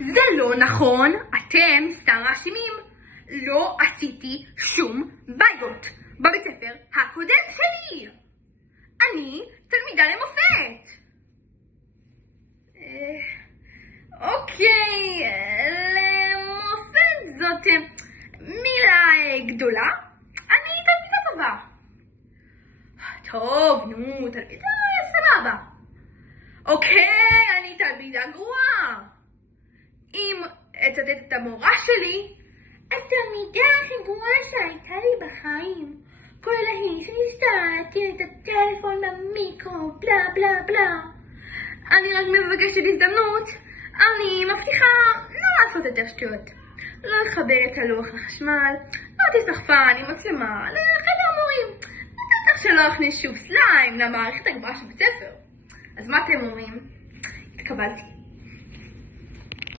זה לא נכון, אתם סתם מאשימים. לא עשיתי שום בעיות בבית ספר הקודם שלי. אני תלמידה למופת. אוקיי, למופת זאת מילה גדולה. אני תלמידה טובה. טוב, נו, תלמידה סבבה. אוקיי, אני תלמידה גרועה. אם אצטט את המורה שלי, התלמידה הכי גרועה שהייתה לי בחיים. כל ההיא שניסתה להטיל את הטלפון במיקרו, בלה בלה בלה. אני רק מבקשת הזדמנות. אני מבטיחה לא לעשות יותר שטויות. לא לחבר את הלוח לחשמל, לא תסחפן עם מצלמה, לחדר מורים. בטח שלא אכניס שוב סליים למערכת הגבוהה של בית ספר. אז מה אתם אומרים? התקבלתי.